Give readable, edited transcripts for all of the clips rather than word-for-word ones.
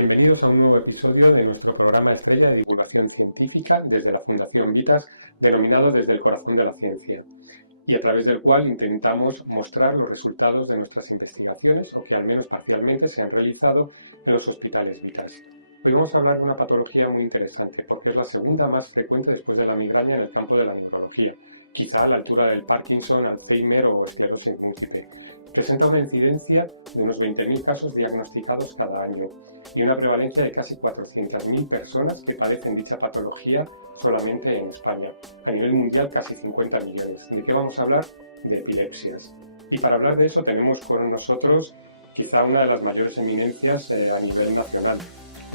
Bienvenidos a un nuevo episodio de nuestro programa estrella de divulgación científica desde la Fundación Vitas, denominado Desde el Corazón de la Ciencia, y a través del cual intentamos mostrar los resultados de nuestras investigaciones, o que al menos parcialmente se han realizado en los hospitales Vitas. Hoy vamos a hablar de una patología muy interesante, porque es la segunda más frecuente después de la migraña en el campo de la neurología, quizá a la altura del Parkinson, Alzheimer o esclerosis múltiple. Presenta una incidencia de unos 20.000 casos diagnosticados cada año y una prevalencia de casi 400.000 personas que padecen dicha patología solamente en España. A nivel mundial, casi 50 millones. ¿De qué vamos a hablar? De epilepsias. Y para hablar de eso tenemos con nosotros quizá una de las mayores eminencias a nivel nacional.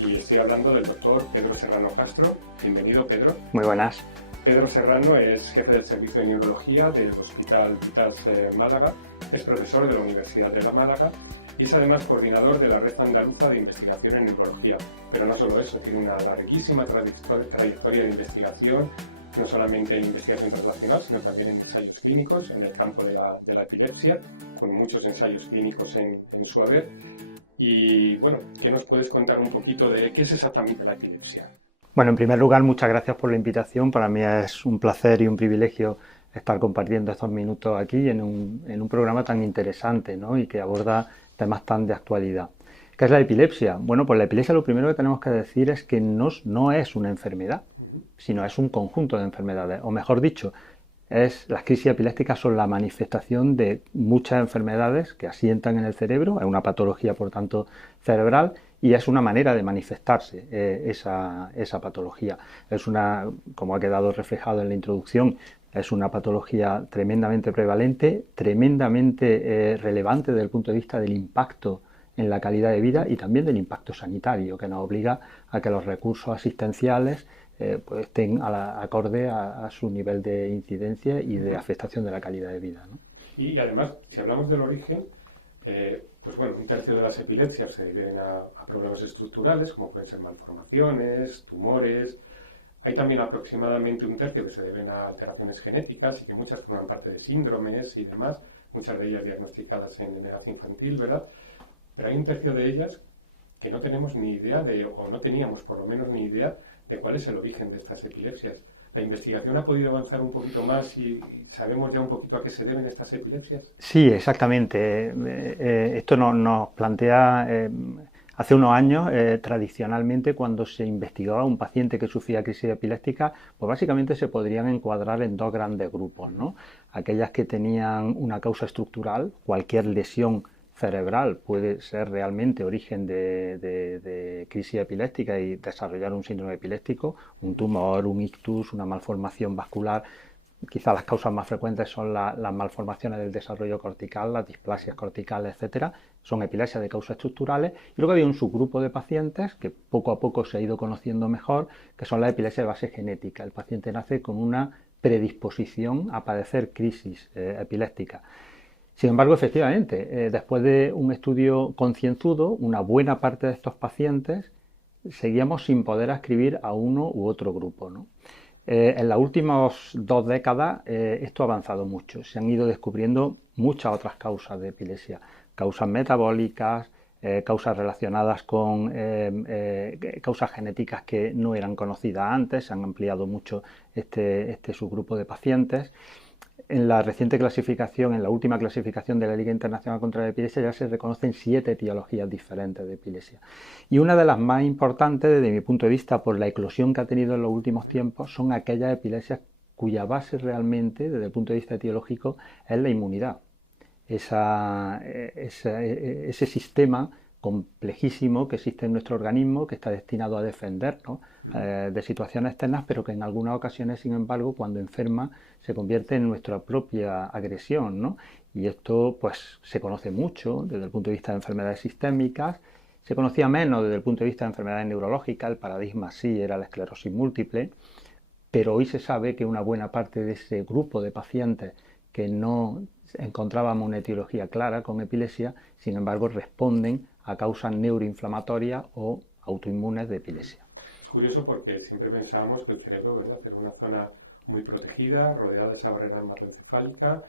Y estoy hablando del doctor Pedro Serrano Castro. Bienvenido, Pedro. Muy buenas. Pedro Serrano es jefe del Servicio de Neurología del Hospital Vitas Málaga, es profesor de la Universidad de la Málaga y es además coordinador de la Red Andaluza de Investigación en Neurología. Pero no solo eso, tiene una larguísima trayectoria de investigación, no solamente en investigación translacional, sino también en ensayos clínicos en el campo de la epilepsia, con muchos ensayos clínicos en su haber. Y bueno, ¿qué nos puedes contar un poquito de qué es exactamente la epilepsia? Bueno, en primer lugar, muchas gracias por la invitación. Para mí es un placer y un privilegio estar compartiendo estos minutos aquí en un programa tan interesante, ¿no? Y que aborda temas tan de actualidad. ¿Qué es la epilepsia? Bueno, pues la epilepsia lo primero que tenemos que decir es que no es una enfermedad, sino es un conjunto de enfermedades. O mejor dicho, las crisis epilépticas son la manifestación de muchas enfermedades que asientan en el cerebro, es una patología, por tanto, cerebral, y es una manera de manifestarse esa patología. Como ha quedado reflejado en la introducción, es una patología tremendamente prevalente, tremendamente relevante desde el punto de vista del impacto en la calidad de vida y también del impacto sanitario, que nos obliga a que los recursos asistenciales pues estén acorde a su nivel de incidencia y de afectación de la calidad de vida, ¿no? Y además, si hablamos del origen, pues bueno, un tercio de las epilepsias se deben a problemas estructurales, como pueden ser malformaciones, tumores. Hay también aproximadamente un tercio que se deben a alteraciones genéticas y que muchas forman parte de síndromes y demás, muchas de ellas diagnosticadas en edad infantil, ¿verdad? Pero hay un tercio de ellas que no tenemos ni idea o no teníamos por lo menos ni idea de cuál es el origen de estas epilepsias. ¿La investigación ha podido avanzar un poquito más y sabemos ya un poquito a qué se deben estas epilepsias? Sí, exactamente. Esto nos plantea, hace unos años, tradicionalmente, cuando se investigaba un paciente que sufría crisis epiléptica, pues básicamente se podrían encuadrar en dos grandes grupos, ¿no? Aquellas que tenían una causa estructural, cualquier lesión cerebral puede ser realmente origen de crisis epiléptica y desarrollar un síndrome epiléptico, un tumor, un ictus, una malformación vascular. Quizás las causas más frecuentes son las malformaciones del desarrollo cortical, las displasias corticales, etcétera. Son epilepsias de causas estructurales. Y luego había un subgrupo de pacientes que poco a poco se ha ido conociendo mejor, que son las epilepsias de base genética. El paciente nace con una predisposición a padecer crisis epiléptica. Sin embargo, efectivamente, después de un estudio concienzudo, una buena parte de estos pacientes seguíamos sin poder ascribir a uno u otro grupo, ¿no? En las últimas 2 décadas esto ha avanzado mucho. Se han ido descubriendo muchas otras causas de epilepsia, causas metabólicas, causas relacionadas con causas genéticas que no eran conocidas antes. Se han ampliado mucho este subgrupo de pacientes. En la reciente clasificación, en la última clasificación de la Liga Internacional contra la Epilepsia, ya se reconocen 7 etiologías diferentes de epilepsia. Y una de las más importantes, desde mi punto de vista, por la eclosión que ha tenido en los últimos tiempos, son aquellas epilepsias cuya base realmente, desde el punto de vista etiológico, es la inmunidad. Ese sistema complejísimo que existe en nuestro organismo, que está destinado a defendernos de situaciones externas, pero que en algunas ocasiones, sin embargo, cuando enferma, se convierte en nuestra propia agresión, ¿no? Y esto pues se conoce mucho desde el punto de vista de enfermedades sistémicas, se conocía menos desde el punto de vista de enfermedades neurológicas. El paradigma sí era la esclerosis múltiple, pero hoy se sabe que una buena parte de ese grupo de pacientes que no encontrábamos una etiología clara con epilepsia, sin embargo, responden a causas neuroinflamatorias o autoinmunes de epilepsia. Es curioso porque siempre pensábamos que el cerebro, ¿verdad?, era una zona muy protegida, rodeada de esa barrera hematoencefálica,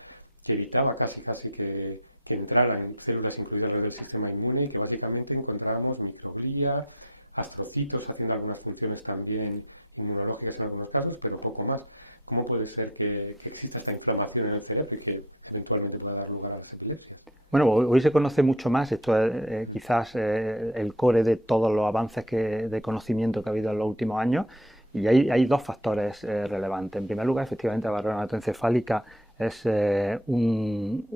que evitaba casi que que entraran en células incluidas del sistema inmune y que básicamente encontrábamos microglia, astrocitos haciendo algunas funciones también inmunológicas en algunos casos, pero poco más. ¿Cómo puede ser que exista esta inflamación en el cerebro y que eventualmente pueda dar lugar a las epilepsias? Bueno, hoy se conoce mucho más, esto es quizás el core de todos los avances de conocimiento que ha habido en los últimos años, y hay dos factores relevantes. En primer lugar, efectivamente, la barrera hematoencefálica es un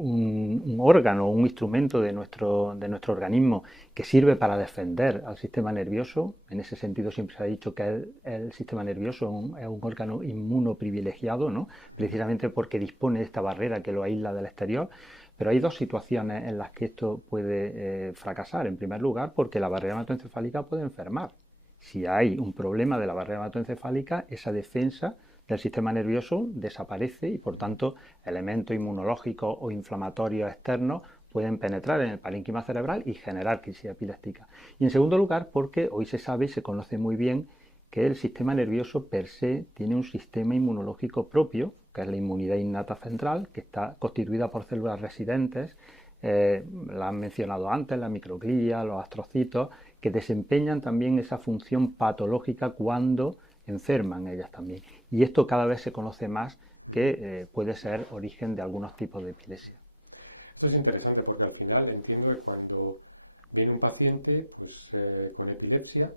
órgano, un instrumento de nuestro organismo que sirve para defender al sistema nervioso. En ese sentido siempre se ha dicho que el sistema nervioso es un órgano inmunoprivilegiado, ¿no? Precisamente porque dispone de esta barrera que lo aísla del exterior. Pero hay dos situaciones en las que esto puede fracasar. En primer lugar, porque la barrera hematoencefálica puede enfermar. Si hay un problema de la barrera hematoencefálica, esa defensa del sistema nervioso desaparece y, por tanto, elementos inmunológicos o inflamatorios externos pueden penetrar en el parénquima cerebral y generar crisis epiléptica. Y en segundo lugar, porque hoy se sabe y se conoce muy bien que el sistema nervioso per se tiene un sistema inmunológico propio, que es la inmunidad innata central, que está constituida por células residentes, la han mencionado antes, la microglia, los astrocitos, que desempeñan también esa función patológica cuando enferman ellas también. Y esto cada vez se conoce más que puede ser origen de algunos tipos de epilepsia. Esto es interesante porque al final entiendo que cuando viene un paciente pues, con epilepsia,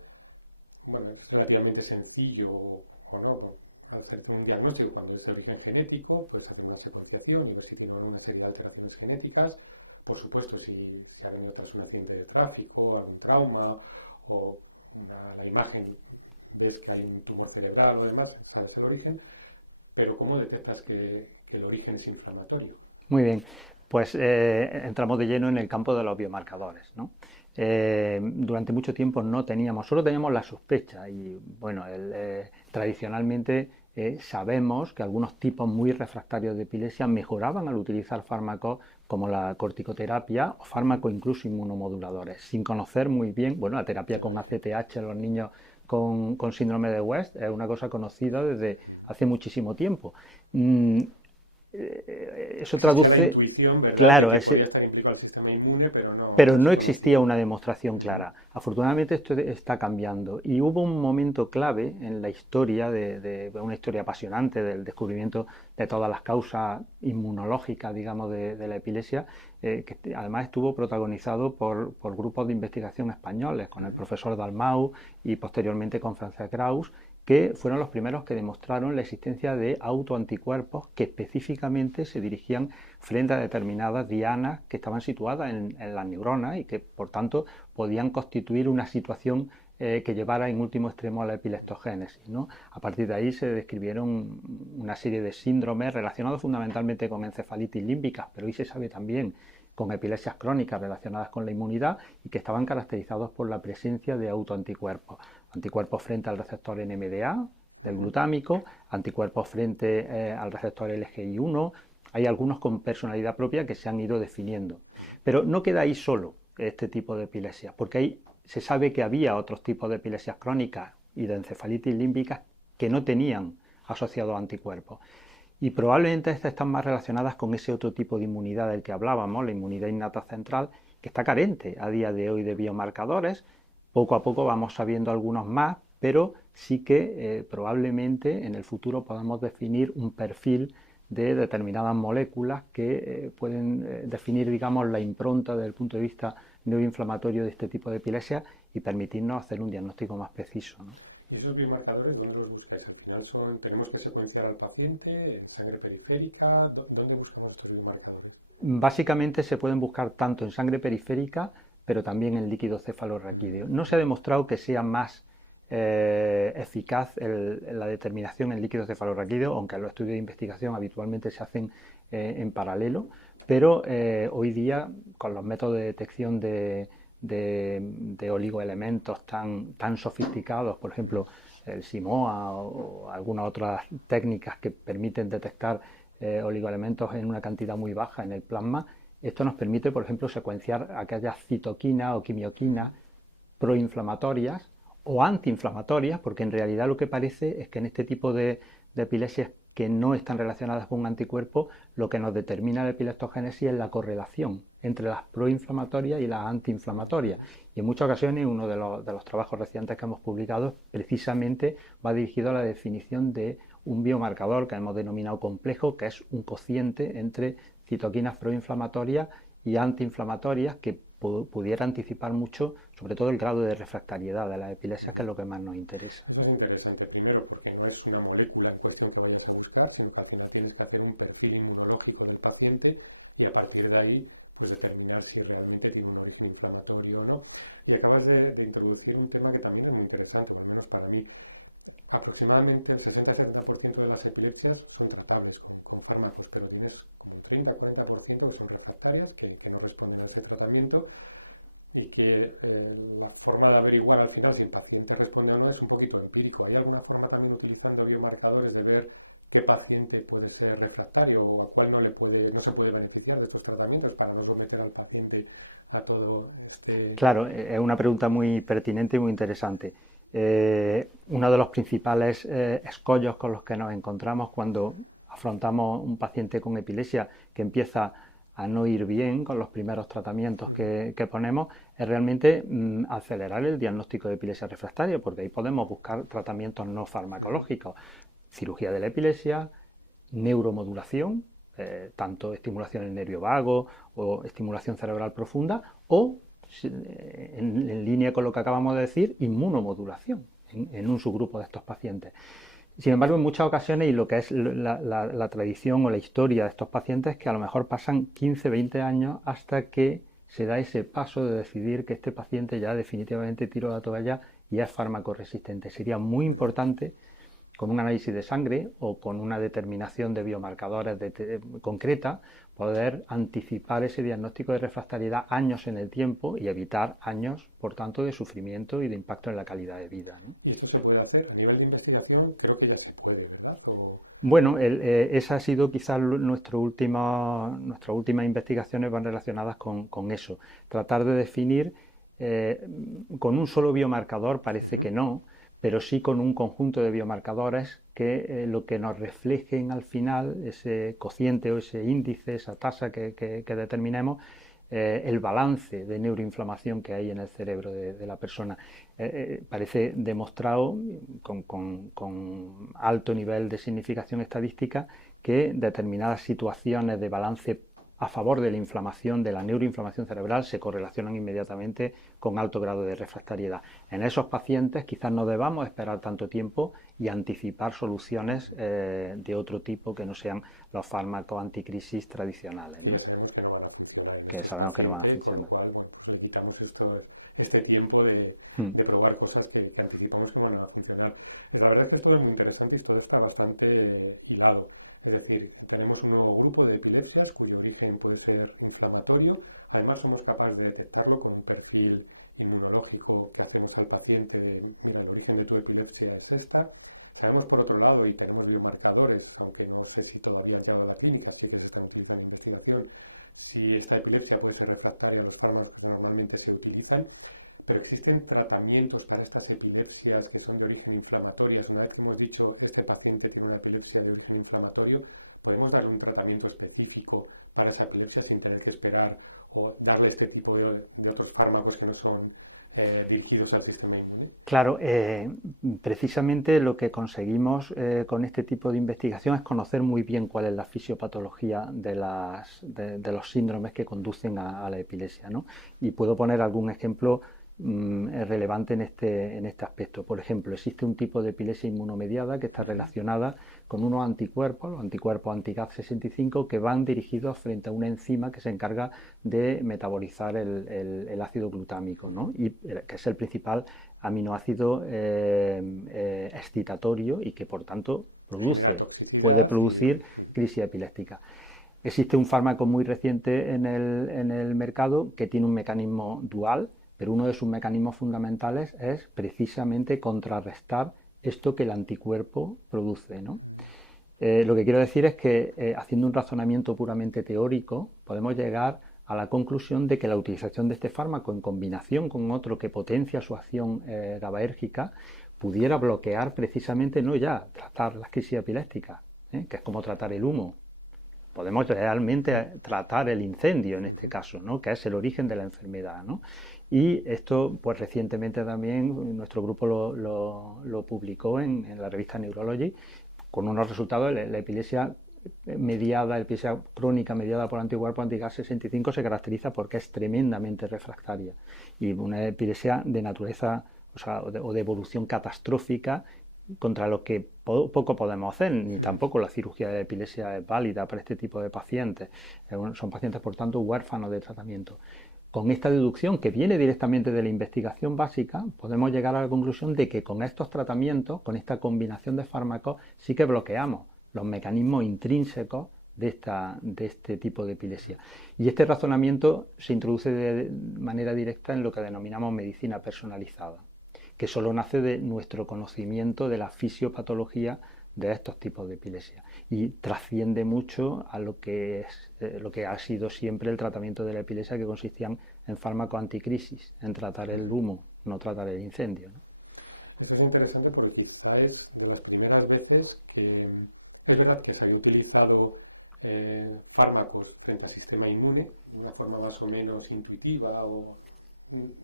bueno, es relativamente sencillo o no, al hacer un diagnóstico cuando es de origen genético, pues hacer una secuenciación y ver si tiene una serie de alteraciones genéticas. Por supuesto, si ha venido tras un accidente de tráfico, algún trauma o la imagen ves que hay un tumor cerebral o demás, sabes el origen, pero ¿cómo detectas que el origen es inflamatorio? Muy bien, pues entramos de lleno en el campo de los biomarcadores, ¿no? Durante mucho tiempo solo teníamos la sospecha y bueno, tradicionalmente sabemos que algunos tipos muy refractarios de epilepsia mejoraban al utilizar fármacos como la corticoterapia o fármacos incluso inmunomoduladores, sin conocer muy bien, bueno, la terapia con ACTH en los niños con síndrome de West es una cosa conocida desde hace muchísimo tiempo. Eso traduce... La intuición, ¿verdad? Claro, que podía estar implicado el sistema inmune, pero no existía una demostración clara. Afortunadamente esto está cambiando y hubo un momento clave en la historia, de una historia apasionante del descubrimiento de todas las causas inmunológicas, digamos, de la epilepsia, que además estuvo protagonizado por grupos de investigación españoles, con el profesor Dalmau y posteriormente con Francesc Graus, que fueron los primeros que demostraron la existencia de autoanticuerpos que específicamente se dirigían frente a determinadas dianas que estaban situadas en las neuronas y que por tanto podían constituir una situación que llevara en último extremo a la epileptogénesis, ¿no? A partir de ahí se describieron una serie de síndromes relacionados fundamentalmente con encefalitis límbicas, pero hoy se sabe también con epilepsias crónicas relacionadas con la inmunidad y que estaban caracterizados por la presencia de autoanticuerpos. Anticuerpos frente al receptor NMDA del glutámico, anticuerpos frente al receptor LGI1. Hay algunos con personalidad propia que se han ido definiendo. Pero no queda ahí solo este tipo de epilepsia, porque ahí se sabe que había otros tipos de epilepsias crónicas y de encefalitis límbicas que no tenían asociados anticuerpos. Y probablemente estas están más relacionadas con ese otro tipo de inmunidad del que hablábamos, la inmunidad innata central, que está carente a día de hoy de biomarcadores. Poco a poco vamos sabiendo algunos más, pero sí que probablemente en el futuro podamos definir un perfil de determinadas moléculas que pueden definir, digamos, la impronta desde el punto de vista neuroinflamatorio de este tipo de epilepsia y permitirnos hacer un diagnóstico más preciso, ¿no? ¿Y esos biomarcadores dónde los buscáis? Al final tenemos que secuenciar al paciente, en sangre periférica, ¿dónde buscamos estos biomarcadores? Básicamente se pueden buscar tanto en sangre periférica, pero también en líquido cefalorraquídeo. No se ha demostrado que sea más eficaz la determinación en líquido cefalorraquídeo, aunque los estudios de investigación habitualmente se hacen en paralelo, pero hoy día con los métodos de detección de oligoelementos tan sofisticados, por ejemplo el SIMOA o algunas otras técnicas que permiten detectar oligoelementos en una cantidad muy baja en el plasma, esto nos permite, por ejemplo, secuenciar aquellas citoquinas o quimioquinas proinflamatorias o antiinflamatorias, porque en realidad lo que parece es que en este tipo de epilepsias que no están relacionadas con un anticuerpo, lo que nos determina la epileptogénesis es la correlación entre las proinflamatorias y las antiinflamatorias. Y en muchas ocasiones uno de los trabajos recientes que hemos publicado precisamente va dirigido a la definición de un biomarcador que hemos denominado complejo, que es un cociente entre citoquinas proinflamatorias y antiinflamatorias que pudiera anticipar mucho, sobre todo el grado de refractariedad de las epilepsias, que es lo que más nos interesa. Eso es interesante, primero porque no es una molécula en cuestión que vayas a buscar, sino que al final tienes que hacer un perfil inmunológico del paciente y a partir de ahí pues, determinar si realmente tiene un origen inflamatorio o no. Y acabas de introducir un tema que también es muy interesante, al menos para mí. Aproximadamente el 60-70% de las epilepsias son tratables con fármacos, pero tienes como 30-40% que son refractarias, que no responden a ese tratamiento y que la forma de averiguar al final si el paciente responde o no es un poquito empírico. ¿Hay alguna forma también utilizando biomarcadores de ver qué paciente puede ser refractario o a cuál no se puede beneficiar de estos tratamientos para no someter al paciente a todo este... Claro, es una pregunta muy pertinente y muy interesante. Uno de los principales escollos con los que nos encontramos cuando afrontamos un paciente con epilepsia que empieza a no ir bien con los primeros tratamientos que ponemos es realmente acelerar el diagnóstico de epilepsia refractaria, porque ahí podemos buscar tratamientos no farmacológicos, cirugía de la epilepsia, neuromodulación, tanto estimulación del nervio vago o estimulación cerebral profunda, o en línea con lo que acabamos de decir, inmunomodulación en un subgrupo de estos pacientes. Sin embargo, en muchas ocasiones, y lo que es la tradición o la historia de estos pacientes, es que a lo mejor pasan 15-20 años hasta que se da ese paso de decidir que este paciente ya definitivamente tiró la toalla y es fármaco resistente. Sería muy importante, con un análisis de sangre o con una determinación de biomarcadores concreta, poder anticipar ese diagnóstico de refractariedad años en el tiempo y evitar años, por tanto, de sufrimiento y de impacto en la calidad de vida, ¿no? ¿Y esto se puede hacer? A nivel de investigación creo que ya se puede, ¿verdad? Bueno, esa ha sido quizás nuestras últimas investigaciones van relacionadas con eso. Tratar de definir con un solo biomarcador parece que no, pero sí con un conjunto de biomarcadores que lo que nos reflejen al final, ese cociente o ese índice, esa tasa que determinemos, el balance de neuroinflamación que hay en el cerebro de la persona. Parece demostrado con alto nivel de significación estadística que determinadas situaciones de balance a favor de la inflamación, de la neuroinflamación cerebral, se correlacionan inmediatamente con alto grado de refractariedad. En esos pacientes quizás no debamos esperar tanto tiempo y anticipar soluciones de otro tipo que no sean los fármacos anticrisis tradicionales, ¿no? Que sabemos que no van a funcionar. Con lo cual, le quitamos este tiempo de probar cosas que anticipamos que van a funcionar. La verdad es que esto es muy interesante y todo está bastante hilado. Es decir, tenemos un nuevo grupo de epilepsias cuyo origen puede ser inflamatorio. Además, somos capaces de detectarlo con un perfil inmunológico que hacemos al paciente de, mira, el origen de tu epilepsia es esta. Sabemos, por otro lado, y tenemos biomarcadores, aunque no sé si todavía ha llegado a la clínica, sí que se está en investigación, si esta epilepsia puede ser refractaria a los fármacos que normalmente se utilizan, pero existen tratamientos para estas epilepsias que son de origen inflamatorio. Una vez que hemos dicho que este paciente tiene una epilepsia de origen inflamatorio, podemos darle un tratamiento específico para esa epilepsia sin tener que esperar o darle este tipo de otros fármacos que no son dirigidos al sistema inmune. Claro, precisamente lo que conseguimos con este tipo de investigación es conocer muy bien cuál es la fisiopatología de los síndromes que conducen a la epilepsia, ¿no? Y puedo poner algún ejemplo relevante en este aspecto. Por ejemplo, existe un tipo de epilepsia inmunomediada que está relacionada con unos anticuerpos, los anticuerpos anti-GAD65, que van dirigidos frente a una enzima que se encarga de metabolizar el ácido glutámico, ¿no? Y que es el principal aminoácido excitatorio y que por tanto puede producir crisis epiléptica. Existe un fármaco muy reciente en el mercado que tiene un mecanismo dual, pero uno de sus mecanismos fundamentales es precisamente contrarrestar esto que el anticuerpo produce, ¿no? Lo que quiero decir es que haciendo un razonamiento puramente teórico podemos llegar a la conclusión de que la utilización de este fármaco en combinación con otro que potencia su acción GABAérgica pudiera bloquear precisamente, no ya tratar las crisis epilépticas, que es como tratar el humo. Podemos realmente tratar el incendio en este caso, ¿no? Que es el origen de la enfermedad, ¿no? Y esto, pues recientemente también nuestro grupo lo publicó en la revista Neurology con unos resultados. La epilepsia mediada, la epilepsia crónica mediada por anticuerpos anti-Gas65 se caracteriza porque es tremendamente refractaria y una epilepsia de naturaleza, o de evolución catastrófica, contra lo que poco podemos hacer, ni tampoco la cirugía de epilepsia es válida para este tipo de pacientes. Son pacientes, por tanto, huérfanos de tratamiento. Con esta deducción, que viene directamente de la investigación básica, podemos llegar a la conclusión de que con estos tratamientos, con esta combinación de fármacos, sí que bloqueamos los mecanismos intrínsecos de este tipo de epilepsia. Y este razonamiento se introduce de manera directa en lo que denominamos medicina personalizada, que solo nace de nuestro conocimiento de la fisiopatología de estos tipos de epilepsia y trasciende mucho a lo que ha sido siempre el tratamiento de la epilepsia, que consistían en fármacos anticrisis, en tratar el humo, no tratar el incendio, ¿no? Esto es interesante porque quizá es de las primeras veces que es verdad que se han utilizado fármacos frente al sistema inmune de una forma más o menos intuitiva o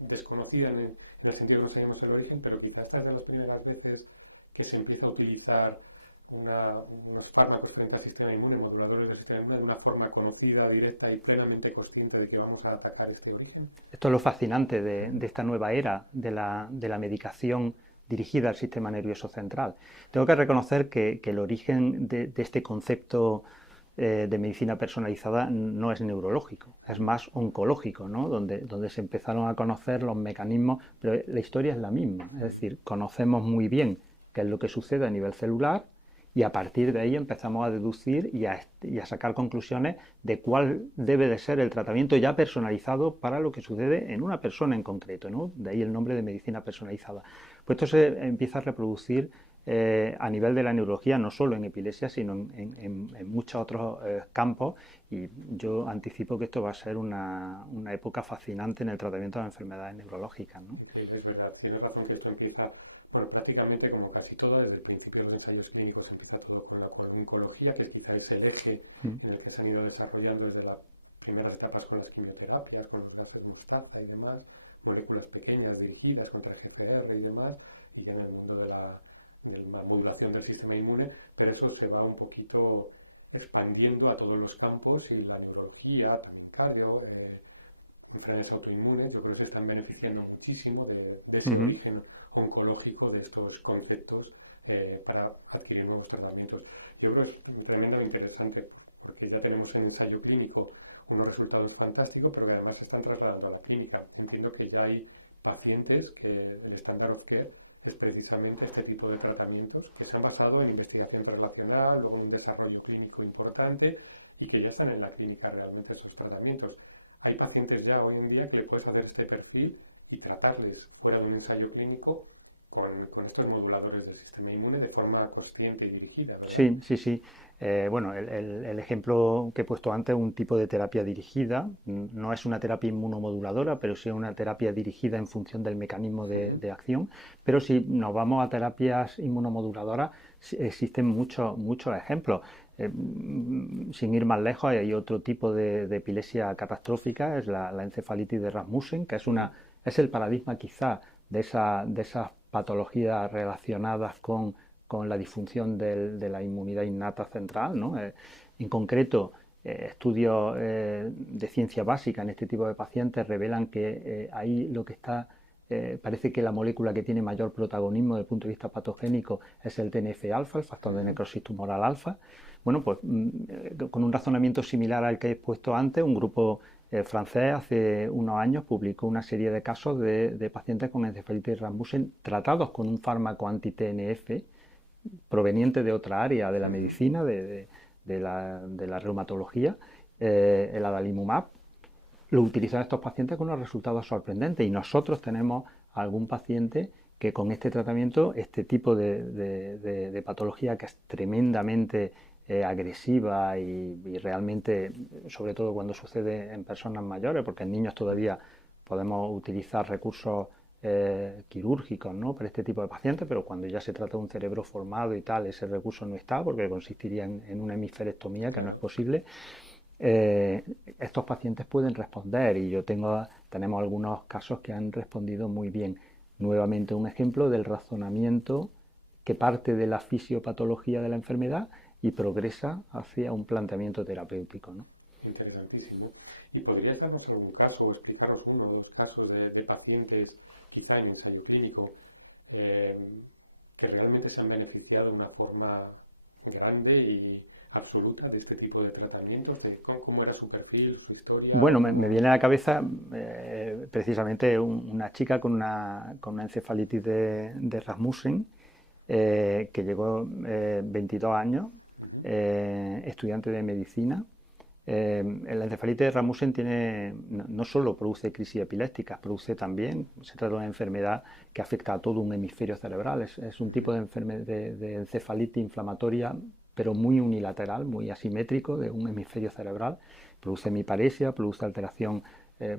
desconocida en el sentido que no sabemos el origen, pero quizás esta es de las primeras veces que se empieza a utilizar unos fármacos frente al sistema inmune, moduladores del sistema inmune, de una forma conocida, directa y plenamente consciente de que vamos a atacar este origen. Esto es lo fascinante de esta nueva era de la medicación dirigida al sistema nervioso central. Tengo que reconocer que el origen de este concepto de medicina personalizada no es neurológico, es más oncológico, ¿no? Donde se empezaron a conocer los mecanismos, pero la historia es la misma, es decir, conocemos muy bien qué es lo que sucede a nivel celular y a partir de ahí empezamos a deducir y a sacar conclusiones de cuál debe de ser el tratamiento ya personalizado para lo que sucede en una persona en concreto, ¿no? De ahí el nombre de medicina personalizada. Pues esto se empieza a reproducir a nivel de la neurología, no solo en epilepsia, sino en muchos otros campos, y yo anticipo que esto va a ser una época fascinante en el tratamiento de enfermedades neurológicas, ¿no? Sí, es verdad, tienes razón que esto empieza, bueno, prácticamente como casi todo, desde el principio de los ensayos clínicos empieza todo con la oncología, que es quizá ese eje en el que se han ido desarrollando desde las primeras etapas con las quimioterapias, con los gases mostaza y demás, moléculas pequeñas dirigidas contra el GPR y demás, y ya en el mundo de la modulación del sistema inmune, pero eso se va un poquito expandiendo a todos los campos y la neurología, también cardio, enfermedades autoinmunes, yo creo que se están beneficiando muchísimo de ese origen oncológico de estos conceptos para adquirir nuevos tratamientos. Yo creo que es tremendamente interesante porque ya tenemos en ensayo clínico unos resultados fantásticos, pero que además se están trasladando a la clínica. Entiendo que ya hay pacientes que el estándar of care es precisamente este tipo de tratamientos que se han basado en investigación relacional, luego en un desarrollo clínico importante y que ya están en la clínica realmente esos tratamientos. Hay pacientes ya hoy en día que le puedes hacer este perfil y tratarles fuera de un ensayo clínico con estos moduladores del sistema inmune de forma consciente y dirigida, ¿verdad? Sí, sí, sí. Bueno, el ejemplo que he puesto antes, un tipo de terapia dirigida, no es una terapia inmunomoduladora, pero sí una terapia dirigida en función del mecanismo de acción. Pero si nos vamos a terapias inmunomoduladoras, existen muchos ejemplos. Sin ir más lejos, hay otro tipo de epilepsia catastrófica, es la encefalitis de Rasmussen, que es el paradigma quizá de esas patologías relacionadas con la disfunción de la inmunidad innata central, ¿no? En concreto, estudios de ciencia básica en este tipo de pacientes revelan que ahí lo que está, parece que la molécula que tiene mayor protagonismo desde el punto de vista patogénico es el TNF-alfa, el factor de necrosis tumoral alfa. Bueno, pues con un razonamiento similar al que he expuesto antes, un grupo francés hace unos años publicó una serie de casos de pacientes con encefalitis Rasmussen tratados con un fármaco anti-TNF proveniente de otra área de la medicina, de la reumatología, el adalimumab. Lo utilizan estos pacientes con unos resultados sorprendentes y nosotros tenemos algún paciente que con este tratamiento, este tipo de patología que es tremendamente agresiva y realmente, sobre todo cuando sucede en personas mayores, porque en niños todavía podemos utilizar recursos quirúrgicos, ¿no?, para este tipo de pacientes, pero cuando ya se trata de un cerebro formado y tal, ese recurso no está porque consistiría en una hemisferectomía, que no es posible. Estos pacientes pueden responder y tenemos algunos casos que han respondido muy bien. Nuevamente un ejemplo del razonamiento que parte de la fisiopatología de la enfermedad y progresa hacia un planteamiento terapéutico, ¿no? Interesantísimo. ¿Y podrías darnos algún caso o explicaros uno o dos casos de pacientes, quizá en ensayo clínico, que realmente se han beneficiado de una forma grande y absoluta de este tipo de tratamientos? ¿Cómo era su perfil, su historia? Bueno, me viene a la cabeza precisamente una chica con una encefalitis de Rasmussen, que llegó 22 años, estudiante de medicina. La encefalitis de Rasmussen no solo produce crisis epilépticas, produce también, se trata de una enfermedad que afecta a todo un hemisferio cerebral. Es un tipo de encefalitis inflamatoria, pero muy unilateral, muy asimétrico de un hemisferio cerebral. Produce hemiparesia, produce alteración,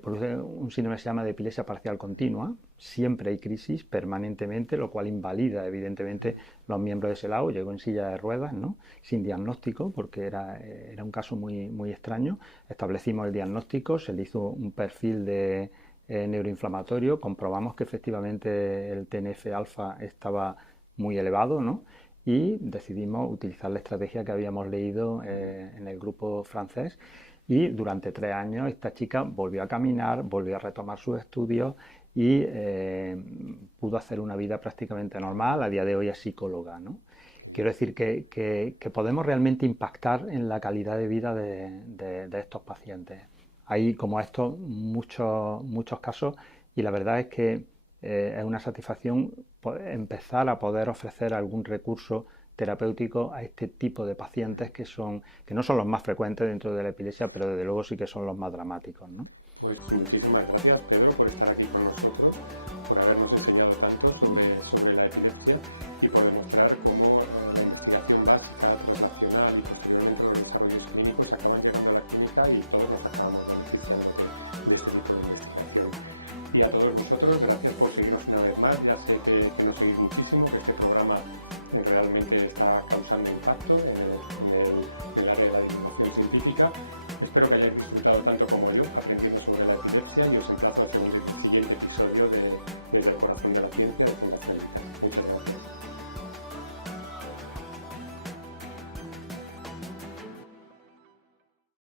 produce un síndrome que se llama de epilepsia parcial continua. Siempre hay crisis permanentemente, lo cual invalida evidentemente los miembros de ese lado. Llegó en silla de ruedas, ¿no?, sin diagnóstico, porque era un caso muy, muy extraño. Establecimos el diagnóstico, se le hizo un perfil de neuroinflamatorio, comprobamos que efectivamente el TNF-alfa estaba muy elevado, ¿no?, y decidimos utilizar la estrategia que habíamos leído en el grupo francés, y durante 3 años esta chica volvió a caminar, volvió a retomar sus estudios y pudo hacer una vida prácticamente normal. A día de hoy es psicóloga, ¿no? Quiero decir que podemos realmente impactar en la calidad de vida de estos pacientes. Hay, como estos, muchos casos, y la verdad es que es una satisfacción empezar a poder ofrecer algún recurso terapéutico a este tipo de pacientes que no son los más frecuentes dentro de la epilepsia, pero desde luego sí que son los más dramáticos, ¿no? Pues muchísimas gracias, Pedro, por estar aquí con nosotros, por habernos enseñado tanto sobre la epilepsia y por demostrar cómo la investigación básica, transnacional y posteriormente los desarrollos clínicos acaban llegando a la clínica y todos nos acabamos beneficiando de este tipo de investigación. Y a todos vosotros, gracias por seguirnos una vez más. Ya sé que nos seguís muchísimo, que este programa realmente está causando impacto en el área de la divulgación científica. Espero que hayáis disfrutado tanto como yo aprendiendo sobre la epilepsia y os emplazo a seguir el siguiente episodio Desde el Corazón de la Ciencia de Fundación. Muchas gracias.